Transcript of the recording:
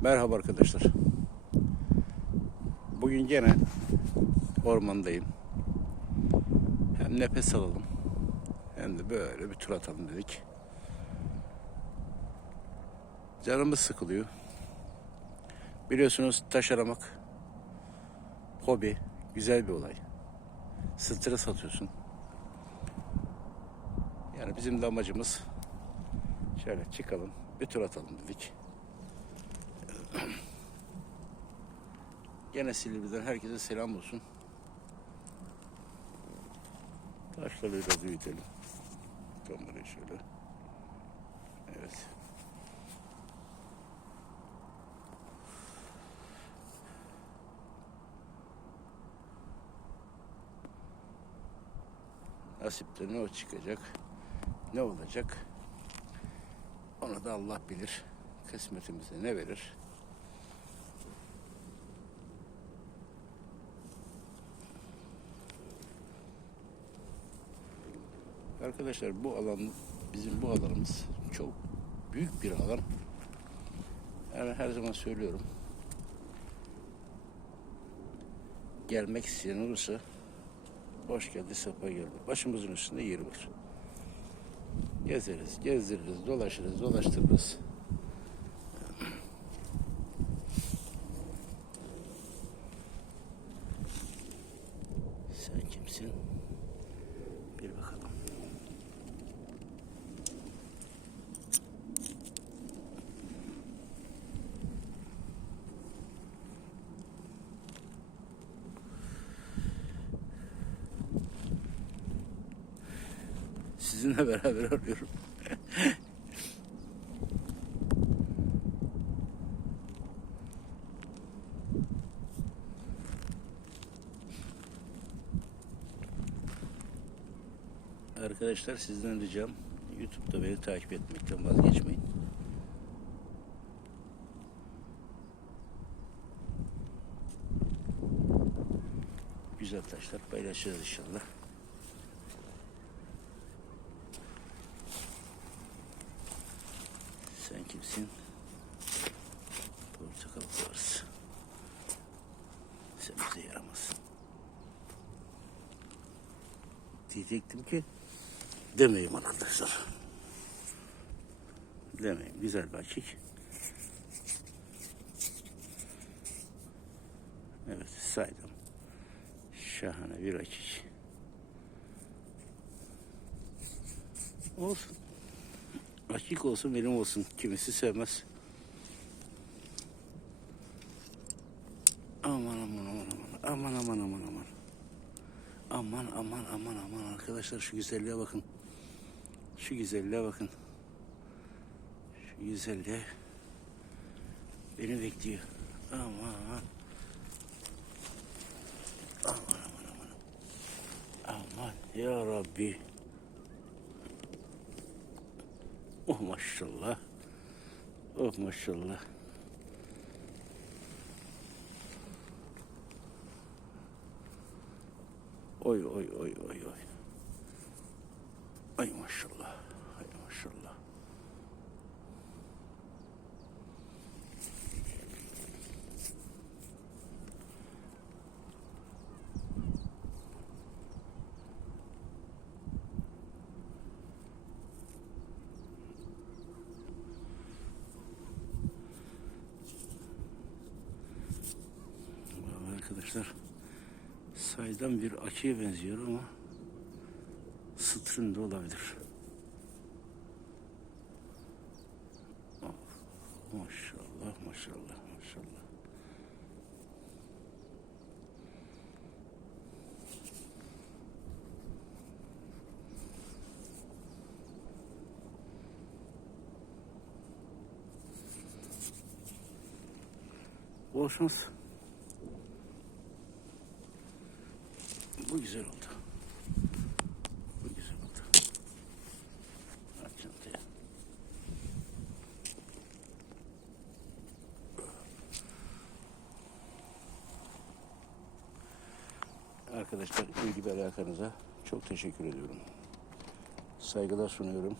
Merhaba arkadaşlar. Bugün gene ormandayım. Hem nefes alalım hem de böyle bir tur atalım dedik. Canımız sıkılıyor. Biliyorsunuz taş aramak hobi, güzel bir olay. Stres atıyorsun. Yani bizim de amacımız şöyle çıkalım, bir tur atalım dedik. Gene Silivri'den herkese selam olsun. Taşları biraz büyütelim. Kamerayı şöyle. Evet. Nasipte ne o çıkacak, ne olacak onu da Allah bilir. Kısmetimize ne verir? Arkadaşlar bu alan bizim bu alanımız çok büyük bir alan. Yani her zaman söylüyorum. Gelmek isteyen olursa hoş geldi sefa geldi. Başımızın üstünde yeri var. Gezeriz, gezdiririz, dolaşırız, dolaştırırız. Sen kimsin? Bir bakalım. Sizinle beraber arıyorum. Arkadaşlar sizden ricam YouTube'da beni takip etmekten vazgeçmeyin. Güzel taşlar paylaşacağız inşallah. Sen kimsin? Portakal kuvars. Sen bize yaramazsın. Diyecektim ki demeyeyim arkadaşlar. Demeyeyim. Güzel bir açık. Evet saydım. Şahane bir açık. Olsun. Açık olsun benim olsun. Kimisi sevmez. Aman aman aman aman. Aman aman aman aman. Aman aman aman aman arkadaşlar şu güzelliğe bakın. Şu güzelliğe bakın. Şu güzelliğe beni bekliyor. Aman aman. Aman aman aman. Aman ya Rabbi. Oh maşallah. Oh maşallah. Oy oy oy oy oy. Ay maşallah. Ay maşallah. Arkadaşlar saydan bir akıya benziyor ama sıtrın da olabilir. Oh, maşallah maşallah maşallah. Bol şans. Bu güzel oldu. Bu güzel oldu. Aç çantaya. Arkadaşlar ilgi ve alakanıza çok teşekkür ediyorum. Saygılar sunuyorum.